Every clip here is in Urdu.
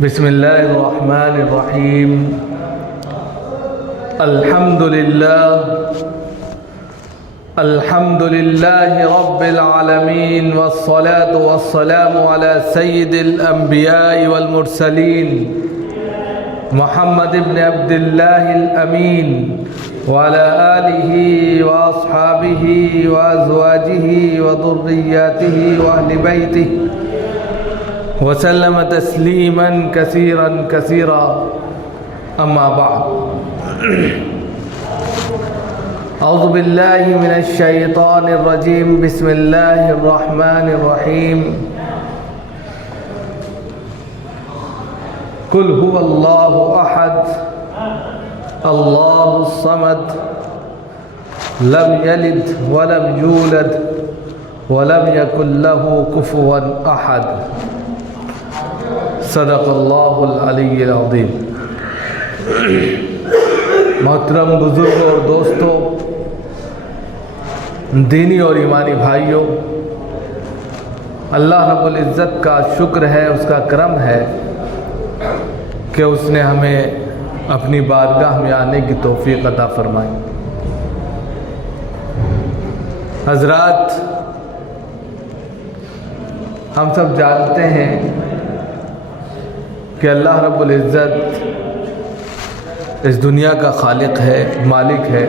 بسم اللہ الرحمن الرحیم الحمد للہ رب العالمین والصلاة والسلام علی سید الانبیاء والمرسلین محمد بن عبد اللہ الامین وعلى آلہ واصحابہ وازواجہ وذریاتہ واہل بیتہ وسلم تسلیما کثیرا کثیرا اما بعد اعوذ باللہ من الشیطان الرجیم بسم اللہ الرحمن الرحیم قل هو اللہ احد اللہ الصمد لم یلد ولم یولد ولم یکن له کفوا احد صدق اللہ العلی العظیم۔ محترم بزرگوں اور دوستوں، دینی اور ایمانی بھائیوں، اللہ رب العزت کا شکر ہے، اس کا کرم ہے کہ اس نے ہمیں اپنی بارگاہ میں آنے کی توفیق عطا فرمائی۔ حضرات، ہم سب جانتے ہیں کہ اللہ رب العزت اس دنیا کا خالق ہے، مالک ہے۔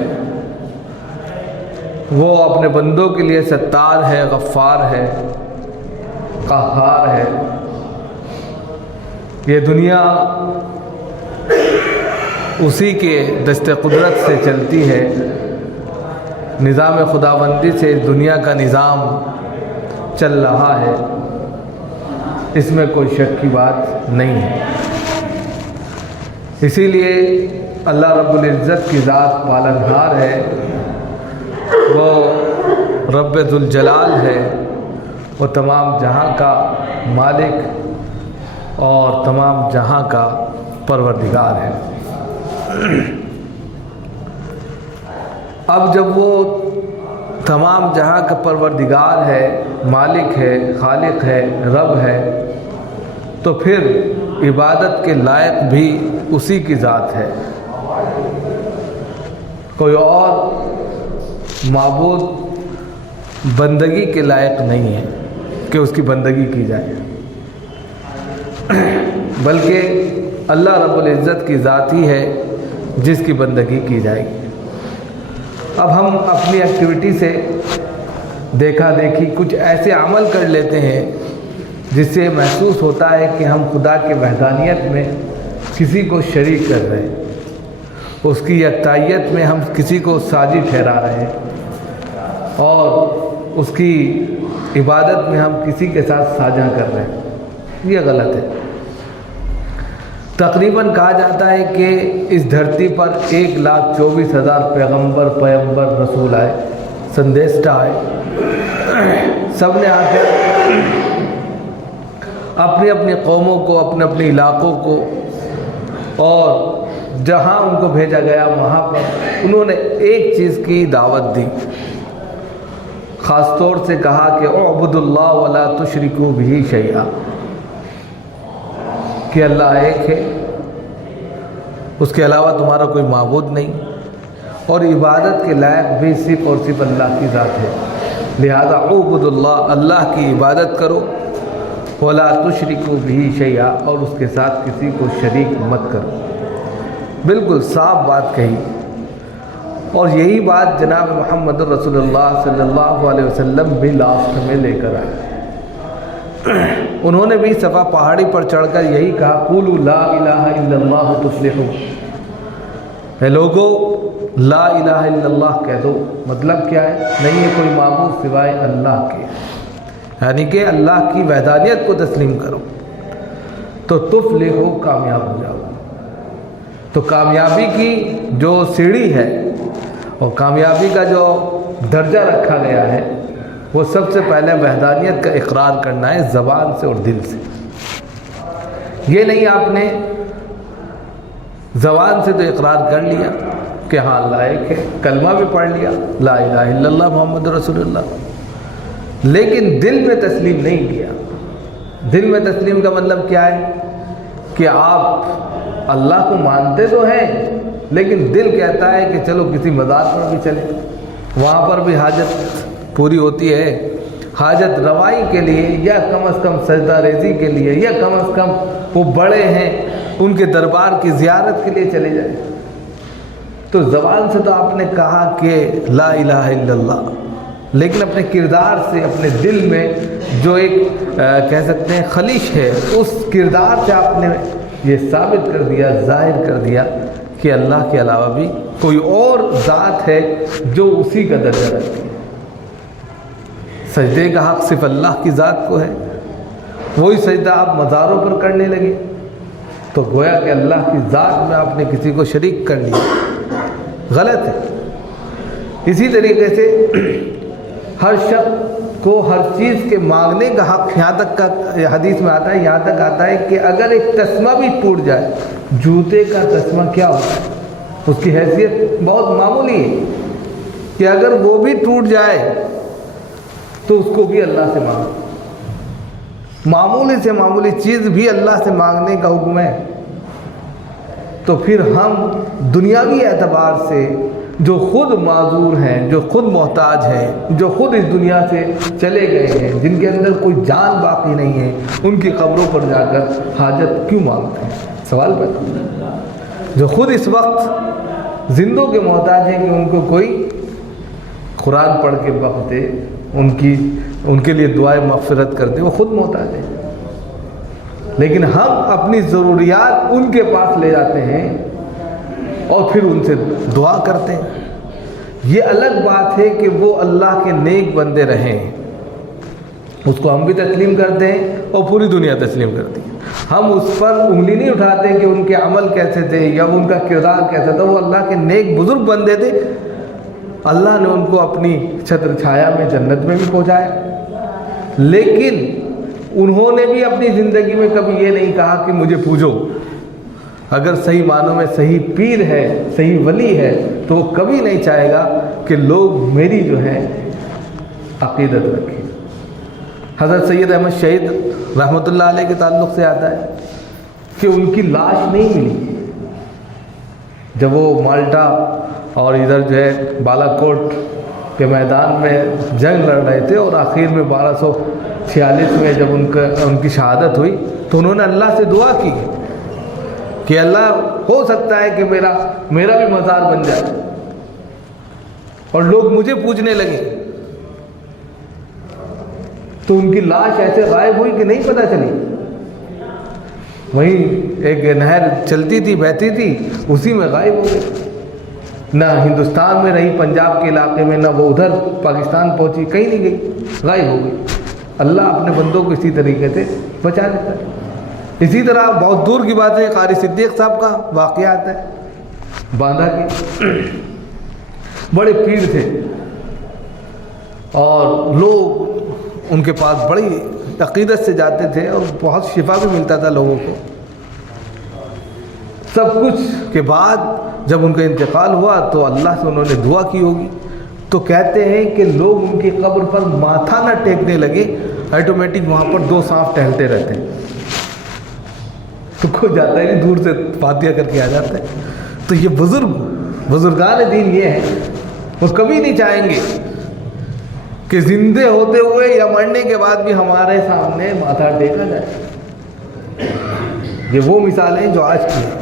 وہ اپنے بندوں کے لیے ستار ہے، غفار ہے، قہار ہے۔ یہ دنیا اسی کے دست قدرت سے چلتی ہے۔ نظام خداوندی سے اس دنیا کا نظام چل رہا ہے، اس میں کوئی شک کی بات نہیں ہے۔ اسی لیے اللہ رب العزت کی ذات پالنہار ہے، وہ رب ذوالجلال ہے، وہ تمام جہاں کا مالک اور تمام جہاں کا پروردگار ہے۔ اب جب وہ تمام جہاں کا پروردگار ہے، مالک ہے، خالق ہے، رب ہے، تو پھر عبادت کے لائق بھی اسی کی ذات ہے۔ کوئی اور معبود بندگی کے لائق نہیں ہے کہ اس کی بندگی کی جائے، بلکہ اللہ رب العزت کی ذات ہی ہے جس کی بندگی کی جائے گی۔ اب ہم اپنی ایکٹیویٹی سے دیکھا دیکھی کچھ ایسے عمل کر لیتے ہیں جس سے محسوس ہوتا ہے کہ ہم خدا کے وحدانیت میں کسی کو شریک کر رہے ہیں، اس کی یکتائیت میں ہم کسی کو ساجی ٹھہرا رہے ہیں، اور اس کی عبادت میں ہم کسی کے ساتھ ساجھا کر رہے ہیں۔ یہ غلط ہے۔ تقریباً کہا جاتا ہے کہ اس دھرتی پر 1,24,000 پیغمبر رسول آئے، سندیشٹا آئے۔ سب نے آ کر اپنی اپنی قوموں کو، اپنے اپنے علاقوں کو، اور جہاں ان کو بھیجا گیا وہاں پر انہوں نے ایک چیز کی دعوت دی۔ خاص طور سے کہا کہ اعبدوا اللہ ولا تشرکوا بہ شیئا، کہ اللہ ایک ہے، اس کے علاوہ تمہارا کوئی معبود نہیں، اور عبادت کے لائق بھی صرف اور صرف اللہ کی ذات ہے۔ لہذا اعبدوا اللہ، اللہ کی عبادت کرو، ولا تشرکوا بہ شیئا، اور اس کے ساتھ کسی کو شریک مت کرو۔ بالکل صاف بات کہی، اور یہی بات جناب محمد رسول اللہ صلی اللہ علیہ وسلم بھی لاسٹ میں لے کر آئے۔ انہوں نے بھی صفا پہاڑی پر چڑھ کر یہی کہا، قولوا لا الہ الا اللہ تفلحوا، اے لوگو لا الہ الا اللہ کہہ دو۔ مطلب کیا ہے؟ نہیں ہے کوئی معبود سوائے اللہ کے، یعنی کہ اللہ کی وحدانیت کو تسلیم کرو تو تفلحوا، کامیاب ہو جاؤ۔ تو کامیابی کی جو سیڑھی ہے اور کامیابی کا جو درجہ رکھا گیا ہے، وہ سب سے پہلے وحدانیت کا اقرار کرنا ہے، زبان سے اور دل سے۔ یہ نہیں آپ نے زبان سے تو اقرار کر لیا کہ ہاں اللہ ایک ہے، کلمہ بھی پڑھ لیا لا الہ الا اللہ محمد رسول اللہ، لیکن دل میں تسلیم نہیں کیا۔ دل میں تسلیم کا مطلب کیا ہے کہ آپ اللہ کو مانتے تو ہیں لیکن دل کہتا ہے کہ چلو کسی مزار پر بھی چلیں، وہاں پر بھی حاجت پوری ہوتی ہے، حاجت روائی کے لیے یا کم از کم سجدہ ریزی کے لیے یا کم از کم وہ بڑے ہیں ان کے دربار کی زیارت کے لیے چلے جائیں۔ تو زبان سے تو آپ نے کہا کہ لا الہ الا اللہ، لیکن اپنے کردار سے، اپنے دل میں جو ایک کہہ سکتے ہیں خلیش ہے، اس کردار سے آپ نے یہ ثابت کر دیا، ظاہر کر دیا کہ اللہ کے علاوہ بھی کوئی اور ذات ہے جو اسی کا درجہ رکھتی ہے۔ سجدے کا حق صرف اللہ کی ذات کو ہے، وہی سجدہ آپ مزاروں پر کرنے لگے تو گویا کہ اللہ کی ذات میں آپ نے کسی کو شریک کر لیا، غلط ہے۔ اسی طریقے سے ہر شخص کو ہر چیز کے مانگنے کا حق یہاں تک کا حدیث میں آتا ہے، یہاں تک آتا ہے کہ اگر ایک تسمہ بھی ٹوٹ جائے، جوتے کا تسمہ کیا ہوتا ہے، اس کی حیثیت بہت معمولی ہے کہ اگر وہ بھی ٹوٹ جائے تو اس کو بھی اللہ سے مانگو، معمولی سے معمولی چیز بھی اللہ سے مانگنے کا حکم ہے۔ تو پھر ہم دنیاوی اعتبار سے جو خود معذور ہیں، جو خود محتاج ہیں، جو خود اس دنیا سے چلے گئے ہیں، جن کے اندر کوئی جان باقی نہیں ہے، ان کی قبروں پر جا کر حاجت کیوں مانگتے ہیں؟ سوال پیدا۔ جو خود اس وقت زندوں کے محتاج ہیں کہ ان کو کوئی قرآن پڑھ کے وقت دے، ان کے لیے دعائیں مغفرت کرتے، وہ خود محتاج ہیں، لیکن ہم اپنی ضروریات ان کے پاس لے جاتے ہیں اور پھر ان سے دعا کرتے ہیں۔ یہ الگ بات ہے کہ وہ اللہ کے نیک بندے رہیں، اس کو ہم بھی تسلیم کرتے ہیں اور پوری دنیا تسلیم کرتی ہے۔ ہم اس پر انگلی نہیں اٹھاتے کہ ان کے عمل کیسے تھے یا ان کا کردار کیسا تھا، وہ اللہ کے نیک بزرگ بندے تھے، اللہ نے ان کو اپنی چھتر چھایا میں جنت میں بھی پہنچایا، لیکن انہوں نے بھی اپنی زندگی میں کبھی یہ نہیں کہا کہ مجھے پوجو۔ اگر صحیح معنوں میں صحیح پیر ہے، صحیح ولی ہے، تو وہ کبھی نہیں چاہے گا کہ لوگ میری جو ہے عقیدت رکھیں۔ حضرت سید احمد شہید رحمۃ اللہ علیہ کے تعلق سے آتا ہے کہ ان کی لاش نہیں ملی جب وہ مالٹا اور ادھر جو ہے بالا کوٹ کے میدان میں جنگ لڑ رہے تھے، اور آخر میں 1246 میں جب ان کی شہادت ہوئی تو انہوں نے اللہ سے دعا کی کہ اللہ ہو سکتا ہے کہ میرا بھی مزار بن جائے اور لوگ مجھے پوجنے لگے۔ تو ان کی لاش ایسے غائب ہوئی کہ نہیں پتہ چلی، وہیں ایک نہر چلتی تھی، بہتی تھی، اسی میں غائب ہو گئی، نہ ہندوستان میں رہی پنجاب کے علاقے میں، نہ وہ ادھر پاکستان پہنچی، کہیں نہیں گئی، غائب ہو گئی۔ اللہ اپنے بندوں کو اسی طریقے سے بچا لیتا ہے۔ اسی طرح بہت دور کی بات ہے، قاری صدیق صاحب کا واقعہ آتا ہے، باندھا کے بڑے پیر تھے اور لوگ ان کے پاس بڑی عقیدت سے جاتے تھے اور بہت شفا بھی ملتا تھا لوگوں کو۔ سب کچھ کے بعد جب ان کا انتقال ہوا تو اللہ سے انہوں نے دعا کی ہوگی، تو کہتے ہیں کہ لوگ ان کی قبر پر ماتھا نہ ٹیکنے لگے، آٹومیٹک وہاں پر 2 سانپ ٹہلتے رہتے ہیں، تو کوئی جاتا ہے نہیں، دور سے فاتحہ کر کے آ جاتا ہے۔ تو یہ بزرگان دین یہ ہیں، وہ کبھی نہیں چاہیں گے کہ زندے ہوتے ہوئے یا مرنے کے بعد بھی ہمارے سامنے ماتھا ٹیکا جائے۔ یہ وہ مثالیں ہیں جو آج کی ہیں۔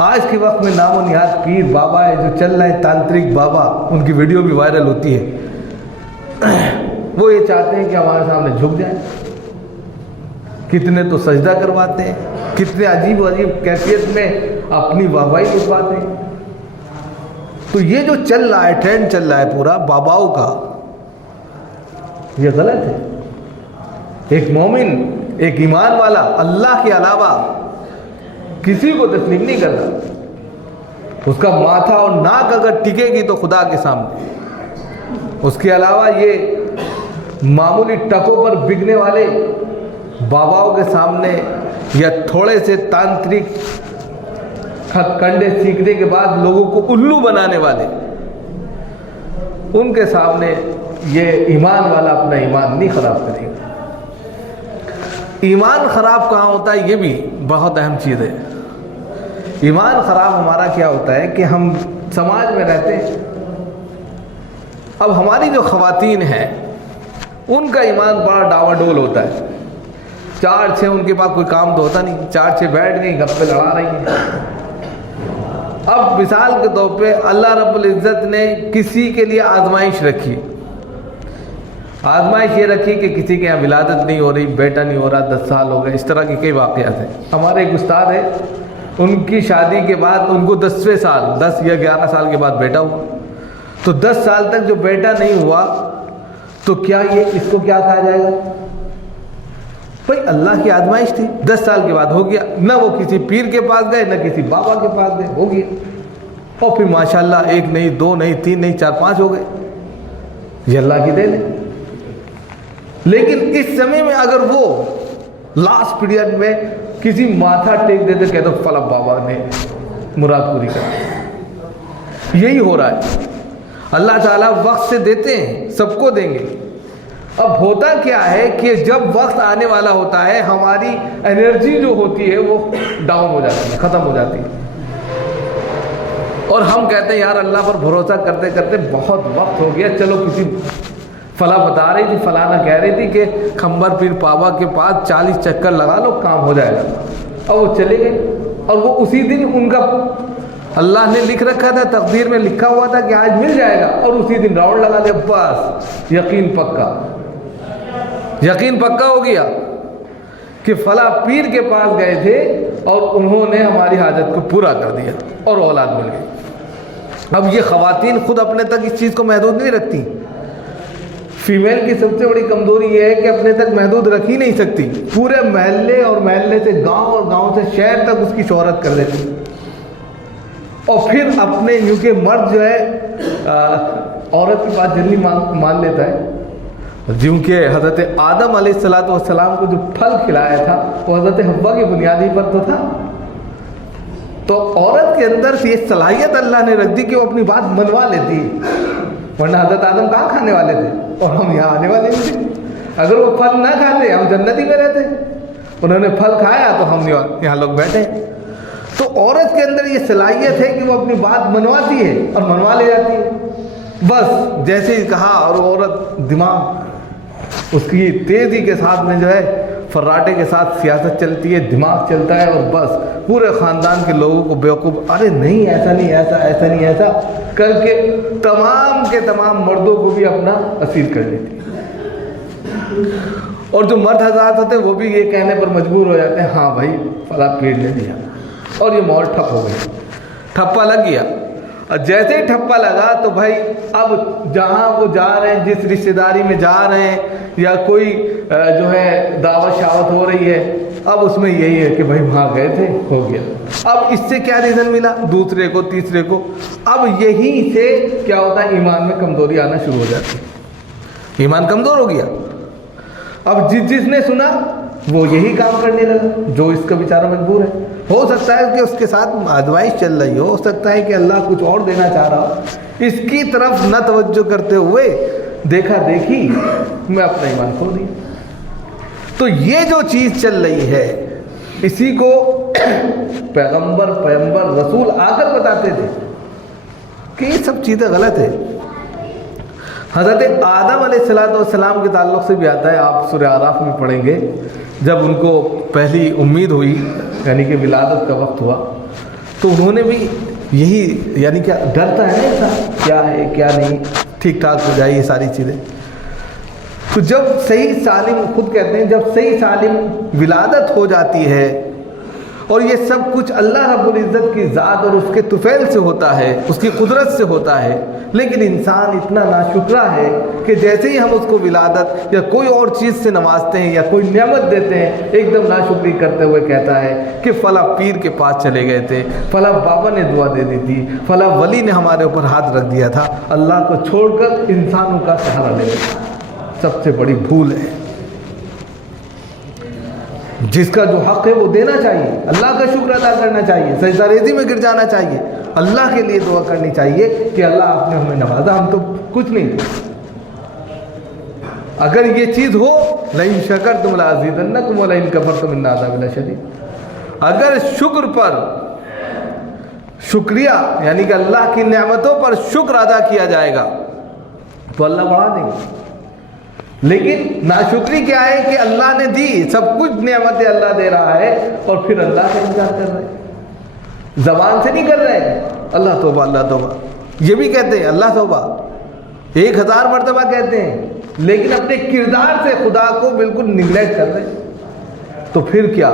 آج کے وقت میں نام و نہاد پیر بابا ہے جو چل رہے ہیں، تانترک بابا، ان کی ویڈیو بھی وائرل ہوتی ہے، وہ یہ چاہتے ہیں کہ ہمارے سامنے جھک جائیں۔ کتنے تو سجدہ کرواتے ہیں، کتنے عجیب و عجیب کیفیت میں اپنی واہوائی لکھواتے ہیں۔ تو یہ جو چل رہا ہے، ٹرینڈ چل رہا ہے پورا باباؤں کا، یہ غلط ہے۔ ایک مومن، ایک ایمان والا اللہ کے علاوہ کسی کو تسلیم نہیں کرتا۔ اس کا ماتھا اور ناک اگر ٹکے گی تو خدا کے سامنے، اس کے علاوہ یہ معمولی ٹکوں پر بکنے والے باباؤں کے سامنے یا تھوڑے سے تانترک کنڈے سیکھنے کے بعد لوگوں کو الو بنانے والے، ان کے سامنے یہ ایمان والا اپنا ایمان نہیں خراب کرے گا۔ ایمان خراب کہاں ہوتا ہے، یہ بھی بہت اہم چیز ہے۔ ایمان خراب ہمارا کیا ہوتا ہے کہ ہم سماج میں رہتے ہیں، اب ہماری جو خواتین ہیں ان کا ایمان بڑا ڈاوا ڈول ہوتا ہے، 4-6 ان کے پاس کوئی کام تو ہوتا نہیں، 4-6 بیٹھ گئی گپے لڑا رہی ہیں۔ اب مثال کے طور پہ اللہ رب العزت نے کسی کے لیے آزمائش رکھی، آزمائش یہ رکھی کہ کسی کے یہاں ولادت نہیں ہو رہی، بیٹا نہیں ہو رہا، 10 سال ہو گئے، اس طرح کے کئی واقعات ہیں۔ ہمارے ایک استاد ہے، ان کی شادی کے بعد ان کو 10ویں سال 10 یا 11 سال کے بعد بیٹا ہوا، تو 10 سال تک جو بیٹا نہیں ہوا تو کیا یہ اس کو کیا کہا جائے گا؟ بھائی اللہ کی آزمائش تھی، 10 سال کے بعد ہو گیا، نہ وہ کسی پیر کے پاس گئے نہ کسی بابا کے پاس گئے، ہو گیا، اور پھر ماشاءاللہ 1 نہیں 2 نہیں 3 نہیں 4 5 ہو گئے، یہ اللہ کی دین ہے۔ لیکن اس سمے میں اگر وہ لاسٹ پیریڈ میں کسی ماتھا ٹیک دیتے کہتے فلاں بابا نے مراد پوری کر، یہی ہو رہا ہے۔ اللہ تعالیٰ وقت سے دیتے ہیں، سب کو دیں گے۔ اب ہوتا کیا ہے کہ جب وقت آنے والا ہوتا ہے ہماری انرجی جو ہوتی ہے وہ ڈاؤن ہو جاتی ہے، ختم ہو جاتی ہے، اور ہم کہتے ہیں یار اللہ پر بھروسہ کرتے کرتے بہت وقت ہو گیا، چلو کسی فلاں بتا رہی تھی، فلانا کہہ رہی تھی کہ کھمبر پیر بابا کے پاس 40 چکر لگا لو کام ہو جائے گا، اور وہ چلے گئے، اور وہ اسی دن ان کا اللہ نے لکھ رکھا تھا، تقدیر میں لکھا ہوا تھا کہ آج مل جائے گا، اور اسی دن راؤنڈ لگا دیا، بس یقین پکا، یقین پکا ہو گیا کہ فلاں پیر کے پاس گئے تھے اور انہوں نے ہماری حاجت کو پورا کر دیا اور اولاد مل گئی۔ اب یہ خواتین خود اپنے تک اس چیز کو محدود نہیں رکھتی، فیمیل کی سب سے بڑی کمزوری یہ ہے کہ اپنے تک محدود رکھ ہی نہیں سکتی، پورے محلے اور محلے سے گاؤں اور گاؤں سے شہر تک اس کی شہرت کر دیتی، اور پھر اپنے یوں کہ مرد جو ہے عورت کی بات جلدی مان لیتا ہے، کیونکہ حضرت آدم علیہ السلام کو جو پھل کھلایا تھا وہ حضرت حوا کی بنیادی پر تو تھا، تو عورت کے اندر سے یہ صلاحیت اللہ نے رکھ دی کہ وہ اپنی بات منوا لیتی ہے، ورنہ حضرت آدم کہاں کھانے والے تھے اور ہم یہاں آنے والے نہیں تھے، اگر وہ پھل نہ کھاتے ہم جنتی میں رہتے، انہوں نے پھل کھایا تو ہم یہاں لوگ بیٹھے۔ تو عورت کے اندر یہ صلاحیت ہے کہ وہ اپنی بات منواتی ہے اور منوا لے جاتی ہے، بس جیسے ہی کہا، اور عورت دماغ اس کی تیزی کے ساتھ میں جو ہے فراٹے کے ساتھ سیاست چلتی ہے، دماغ چلتا ہے، اور بس پورے خاندان کے لوگوں کو بیوقوف، ارے نہیں ایسا نہیں ایسا ایسا نہیں ایسا کر کے تمام کے تمام مردوں کو بھی اپنا اسیر کر لیتی ہے، اور جو مرد حضرات ہوتے ہیں وہ بھی یہ کہنے پر مجبور ہو جاتے ہیں ہاں بھائی فلاں پیڑ نے دیا، اور یہ مور ٹھپ ہو گئی، ٹھپا لگ گیا، اور جیسے ہی ٹھپا لگا تو بھائی اب جہاں وہ جا رہے ہیں، جس رشتہ داری میں جا رہے ہیں، یا کوئی جو ہے دعوت شاوت ہو رہی ہے، اب اس میں یہی ہے کہ بھائی وہاں گئے تھے ہو گیا، اب اس سے کیا ریزن ملا دوسرے کو تیسرے کو، اب یہی سے کیا ہوتا ہے ایمان میں کمزوری آنا شروع ہو جاتی ہے، ایمان کمزور ہو گیا، اب جس نے سنا وہ یہی کام کرنے لگا جو اس کا بیچارہ مجبور ہے، ہو سکتا ہے کہ اس کے ساتھ آزمائش چل رہی ہو سکتا ہے کہ اللہ کچھ اور دینا چاہ رہا ہو، اس کی طرف نہ توجہ کرتے ہوئے دیکھا دیکھی میں اپنا ایمان کھو دیا۔ تو یہ جو چیز چل رہی ہے اسی کو پیغمبر رسول آ کر بتاتے تھے کہ یہ سب چیزیں غلط ہے۔ حضرت آدم علیہ السلام کے تعلق سے بھی آتا ہے، آپ سورہ اعراف میں پڑھیں گے، جب ان کو پہلی امید ہوئی یعنی کہ ولادت کا وقت ہوا تو انہوں نے بھی یہی یعنی کہ ڈرتا ہے نا کیا ہے کیا نہیں، ٹھیک ٹھاک ہو جائے یہ ساری چیزیں، تو جب صحیح سالم، خود کہتے ہیں جب صحیح سالم ولادت ہو جاتی ہے اور یہ سب کچھ اللہ رب العزت کی ذات اور اس کے طفیل سے ہوتا ہے، اس کی قدرت سے ہوتا ہے، لیکن انسان اتنا ناشکرا ہے کہ جیسے ہی ہم اس کو ولادت یا کوئی اور چیز سے نوازتے ہیں یا کوئی نعمت دیتے ہیں ایک دم ناشکری کرتے ہوئے کہتا ہے کہ فلاں پیر کے پاس چلے گئے تھے، فلاں بابا نے دعا دے دی تھی، فلاں ولی نے ہمارے اوپر ہاتھ رکھ دیا تھا، اللہ کو چھوڑ کر انسانوں کا سہارا لے لیتا ہے، سب سے بڑی بھول ہے۔ جس کا جو حق ہے وہ دینا چاہیے، اللہ کا شکر ادا کرنا چاہیے، سجدہ ریزی میں گر جانا چاہیے، اللہ کے لیے دعا کرنی چاہیے کہ اللہ آپ نے ہمیں نوازا، ہم تو کچھ نہیں تھے۔ اگر یہ چیز ہو لئن شکرتم لازیدنکم ولئن کفرتم ان عذابی لشدید، اگر شکر پر شکریہ یعنی کہ اللہ کی نعمتوں پر شکر ادا کیا جائے گا تو اللہ بڑھا دیں گے. لیکن ناشکری کیا ہے کہ اللہ نے دی سب کچھ نعمتیں اللہ دے رہا ہے اور پھر اللہ سے انکار کر رہے ہیں، زبان سے نہیں کر رہے ہیں اللہ توبہ اللہ توبہ، یہ بھی کہتے ہیں اللہ توبہ 1000 مرتبہ کہتے ہیں، لیکن اپنے کردار سے خدا کو بالکل نگلیکٹ کر رہے ہیں. تو پھر کیا،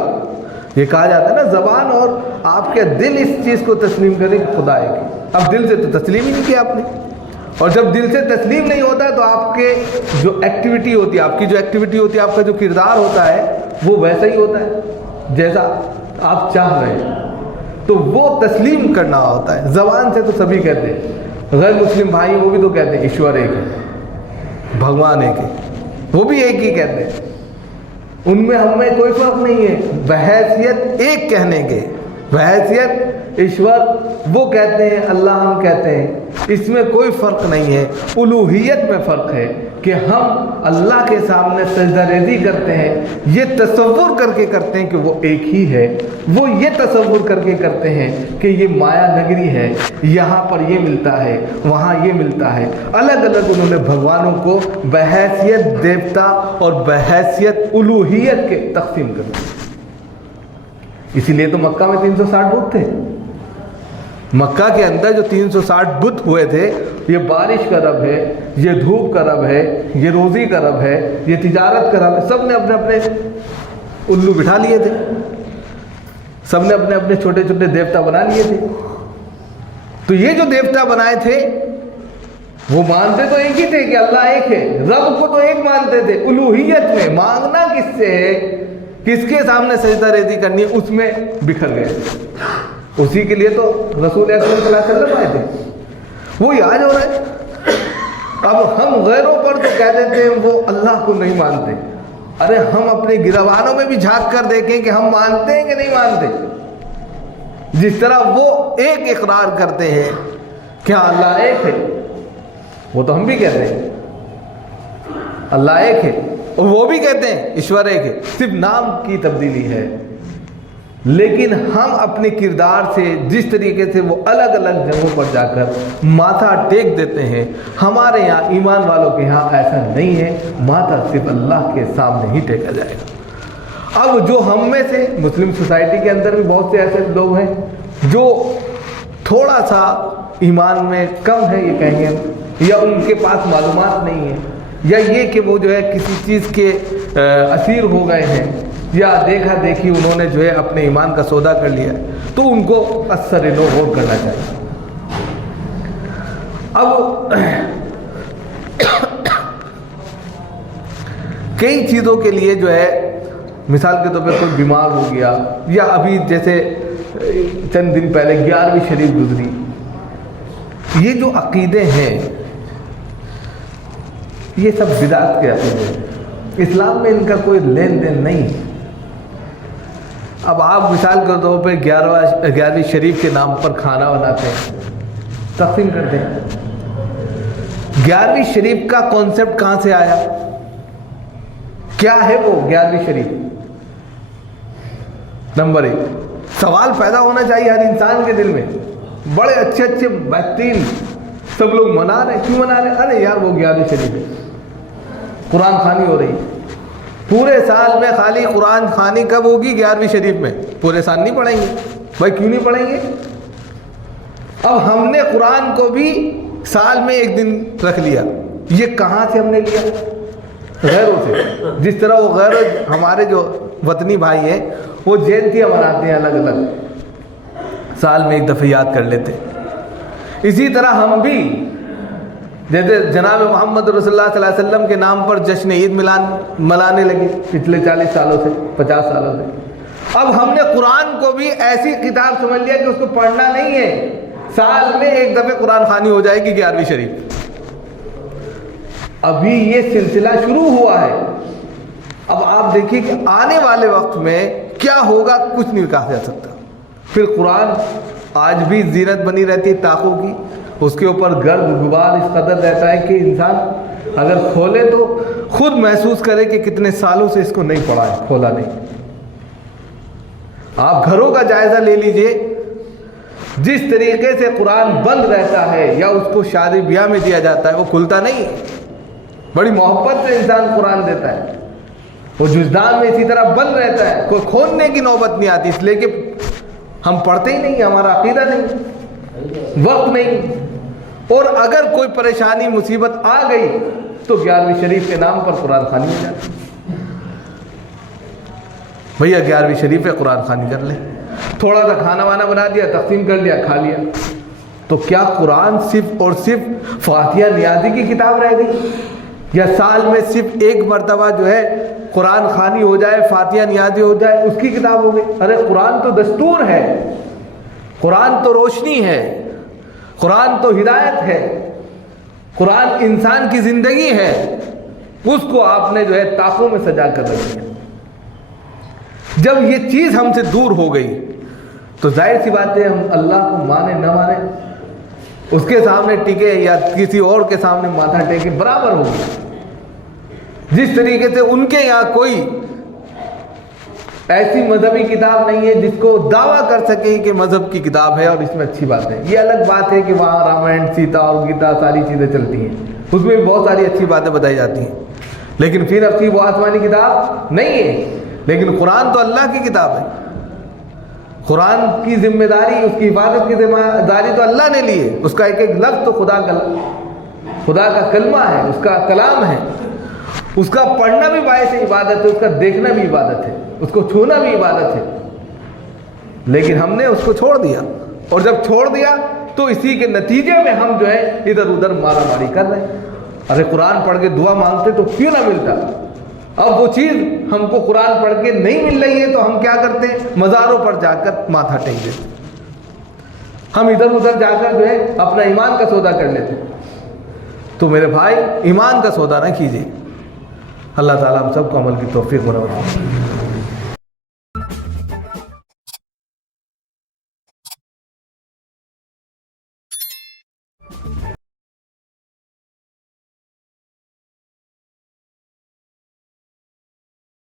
یہ کہا جاتا ہے نا زبان اور آپ کے دل اس چیز کو تسلیم کرے کہ خدا ہے. اب دل سے تو تسلیم ہی نہیں کیا آپ نے، اور جب دل سے تسلیم نہیں ہوتا تو آپ کے جو ایکٹیویٹی ہوتی ہے، آپ کی جو ایکٹیویٹی ہوتی ہے، آپ کا جو کردار ہوتا ہے وہ ویسا ہی ہوتا ہے جیسا آپ چاہ رہے ہیں. تو وہ تسلیم کرنا ہوتا ہے. زبان سے تو سبھی کہتے ہیں، غیر مسلم بھائی وہ بھی تو کہتے ہیں ایشور ایک ہے، بھگوان ایک ہے، وہ بھی ایک ہی کہتے ہیں، ان میں ہم میں کوئی فرق نہیں ہے. بحیثیت ایک کہنے کے، بحیثیت ایشور وہ کہتے ہیں، اللہ ہم کہتے ہیں، اس میں کوئی فرق نہیں ہے. الوہیت میں فرق ہے کہ ہم اللہ کے سامنے سجدہ ریزی کرتے ہیں، یہ تصور کر کے کرتے ہیں کہ وہ ایک ہی ہے، وہ یہ تصور کر کے کرتے ہیں کہ یہ مایا نگری ہے، یہاں پر یہ ملتا ہے وہاں یہ ملتا ہے. الگ الگ انہوں نے بھگوانوں کو بحیثیت دیوتا اور بحیثیت الوہیت کے تقسیم کر دیا. اسی لیے تو مکہ میں 360 بت تھے. مکہ کے اندر جو 360 بت ہوئے تھے، یہ بارش کا رب ہے، یہ دھوپ کا رب ہے، یہ روزی کا رب ہے، یہ تجارت کا رب ہے. سب نے اپنے اپنے الو بٹھا لیے تھے، سب نے اپنے اپنے چھوٹے چھوٹے دیوتا بنا لیے تھے. تو یہ جو دیوتا بنائے تھے وہ مانتے تو ایک ہی تھے کہ اللہ ایک ہے، رب کو تو ایک مانتے تھے. الوہیت میں مانگنا کس سے ہے، کس کے سامنے سجدہ ریزی کرنی ہے، اس میں بکھر گئے. اسی کے لیے تو رسول اکرم صلی اللہ علیہ وسلم آئے تھے. وہی آج ہو رہا ہے. اب ہم غیروں پر تو کہہ دیتے ہیں وہ اللہ کو نہیں مانتے. ارے ہم اپنے گروانوں میں بھی جھانک کر دیکھیں کہ ہم مانتے ہیں کہ نہیں مانتے. جس طرح وہ ایک اقرار کرتے ہیں کیا اللہ ایک ہے، وہ تو ہم بھی کہتے ہیں اللہ ایک ہے، اور وہ بھی کہتے ہیں ایشور ایک ہے، صرف نام کی تبدیلی ہے. لیکن ہم اپنے کردار سے جس طریقے سے وہ الگ الگ جگہوں پر جا کر ماتھا ٹیک دیتے ہیں، ہمارے یہاں ایمان والوں کے یہاں ایسا نہیں ہے. ماتھا صرف اللہ کے سامنے ہی ٹیکا جائے گا. اب جو ہم میں سے مسلم سوسائٹی کے اندر بھی بہت سے ایسے لوگ ہیں جو تھوڑا سا ایمان میں کم ہے، یہ کہیں گے، یا ان کے پاس معلومات نہیں ہے، یا یہ کہ وہ جو ہے کسی چیز کے اسیر ہو گئے ہیں، یا دیکھا دیکھی انہوں نے جو ہے اپنے ایمان کا سودا کر لیا، تو ان کو اثر نو غور کرنا چاہیے. اب کئی چیزوں کے لیے جو ہے مثال کے طور پر کوئی بیمار ہو گیا، یا ابھی جیسے چند دن پہلے 11ویں شریف گزری، یہ جو عقیدے ہیں یہ سب بدعت کے عقیدے ہیں، اسلام میں ان کا کوئی لین دین نہیں. اب آپ مثال کے طور پہ 11ویں شریف کے نام پر کھانا بناتے ہیں، تقسیم کرتے ہیں. 11ویں شریف کا کانسیپٹ کہاں سے آیا، کیا ہے وہ 11ویں شریف؟ نمبر 1 سوال پیدا ہونا چاہیے ہر انسان کے دل میں. بڑے اچھے اچھے بہترین سب لوگ منا رہے ہیں، کیوں منا رہے ہیں؟ ارے یار وہ 11ویں شریف ہے، قرآن خوانی ہو رہی ہے. پورے سال میں خالی قرآن خوانی کب ہوگی؟ 11ویں شریف میں. پورے سال نہیں پڑھیں گے بھائی، کیوں نہیں پڑھیں گے؟ اب ہم نے قرآن کو بھی سال میں ایک دن رکھ لیا. یہ کہاں سے ہم نے لیا؟ غیروں سے. جس طرح وہ غیر ہمارے جو وطنی بھائی ہیں وہ جینتیاں مناتے ہیں الگ الگ، سال میں ایک دفعہ یاد کر لیتے. اسی طرح ہم بھی جیسے جناب محمد رسول اللہ صلی اللہ علیہ وسلم کے نام پر جشن عید منانے لگے پچھلے 40 سالوں سے، 50 سالوں سے. اب ہم نے قرآن کو بھی ایسی کتاب سمجھ لیا کہ اس کو پڑھنا نہیں ہے، سال میں ایک دفعہ قرآن خوانی ہو جائے گی 11ویں شریف. ابھی یہ سلسلہ شروع ہوا ہے. اب آپ دیکھیے کہ آنے والے وقت میں کیا ہوگا کچھ نہیں کہا جا سکتا. پھر قرآن آج بھی زینت بنی رہتی ہے طاقوں کی، اس کے اوپر گرد غبار اس قدر رہتا ہے کہ انسان اگر کھولے تو خود محسوس کرے کہ کتنے سالوں سے اس کو نہیں پڑھا ہے، کھولا نہیں۔ آپ گھروں کا جائزہ لے لیجئے، جس طریقے سے قرآن بند رہتا ہے یا اس کو شادی بیاہ میں دیا جاتا ہے، وہ کھلتا نہیں ہے۔ بڑی محبت سے انسان قرآن دیتا ہے، وہ جزدان میں اسی طرح بند رہتا ہے، کوئی کھولنے کی نوبت نہیں آتی، اس لیے کہ ہم پڑھتے ہی نہیں، ہمارا عقیدہ نہیں، وقت نہیں۔ اور اگر کوئی پریشانی مصیبت آ گئی تو 11ویں شریف کے نام پر قرآن خوانی ہو جاتی۔ بھیا 11ویں شریف ہے، قرآن خوانی کر لے، تھوڑا سا کھانا وانا بنا دیا، تقسیم کر لیا، کھا لیا۔ تو کیا قرآن صرف اور صرف فاتحہ نیازی کی کتاب رہ گئی؟ یا سال میں صرف ایک مرتبہ جو ہے قرآن خوانی ہو جائے، فاتحہ نیازی ہو جائے، اس کی کتاب ہو گئی؟ ارے قرآن تو دستور ہے، قرآن تو روشنی ہے، قرآن تو ہدایت ہے، قرآن انسان کی زندگی ہے، اس کو آپ نے جو ہے طاقوں میں سجا کر رکھ دیا۔ جب یہ چیز ہم سے دور ہو گئی تو ظاہر سی بات ہے ہم اللہ کو مانے نہ مانے، اس کے سامنے ٹکے یا کسی اور کے سامنے ماتھا ٹیکے برابر ہو گیا۔ جس طریقے سے ان کے یہاں کوئی ایسی مذہبی کتاب نہیں ہے جس کو دعویٰ کر سکے کہ مذہب کی کتاب ہے اور اس میں اچھی بات ہے۔ یہ الگ بات ہے کہ وہاں رامائن، سیتا اور گیتا ساری چیزیں چلتی ہیں، اس میں بھی بہت ساری اچھی باتیں بتائی جاتی ہیں، لیکن پھر اب وہ آسمانی کتاب نہیں ہے۔ لیکن قرآن تو اللہ کی کتاب ہے، قرآن کی ذمہ داری، اس کی حفاظت کی ذمہ داری تو اللہ نے لی ہے۔ اس کا ایک ایک لفظ تو خدا کا کلمہ ہے، اس کا کلام ہے، اس کا پڑھنا بھی باعث عبادت ہے، اس کا دیکھنا بھی عبادت ہے، اس کو چھونا بھی عبادت ہے۔ لیکن ہم نے اس کو چھوڑ دیا، اور جب چھوڑ دیا تو اسی کے نتیجے میں ہم جو ہے ادھر ادھر مارا ماری کر رہے ہیں۔ ارے قرآن پڑھ کے دعا مانگتے تو کیوں نہ ملتا؟ اب وہ چیز ہم کو قرآن پڑھ کے نہیں مل رہی ہے تو ہم کیا کرتے ہیں؟ مزاروں پر جا کر ماتھا ٹیک دیتے، ہم ادھر ادھر جا کر جو ہے اپنا ایمان کا سودا کر لیتے۔ تو میرے بھائی ایمان کا سودا نہ کیجیے۔ اللہ تعالیٰ ہم سب کو عمل کی توفیق بنائے۔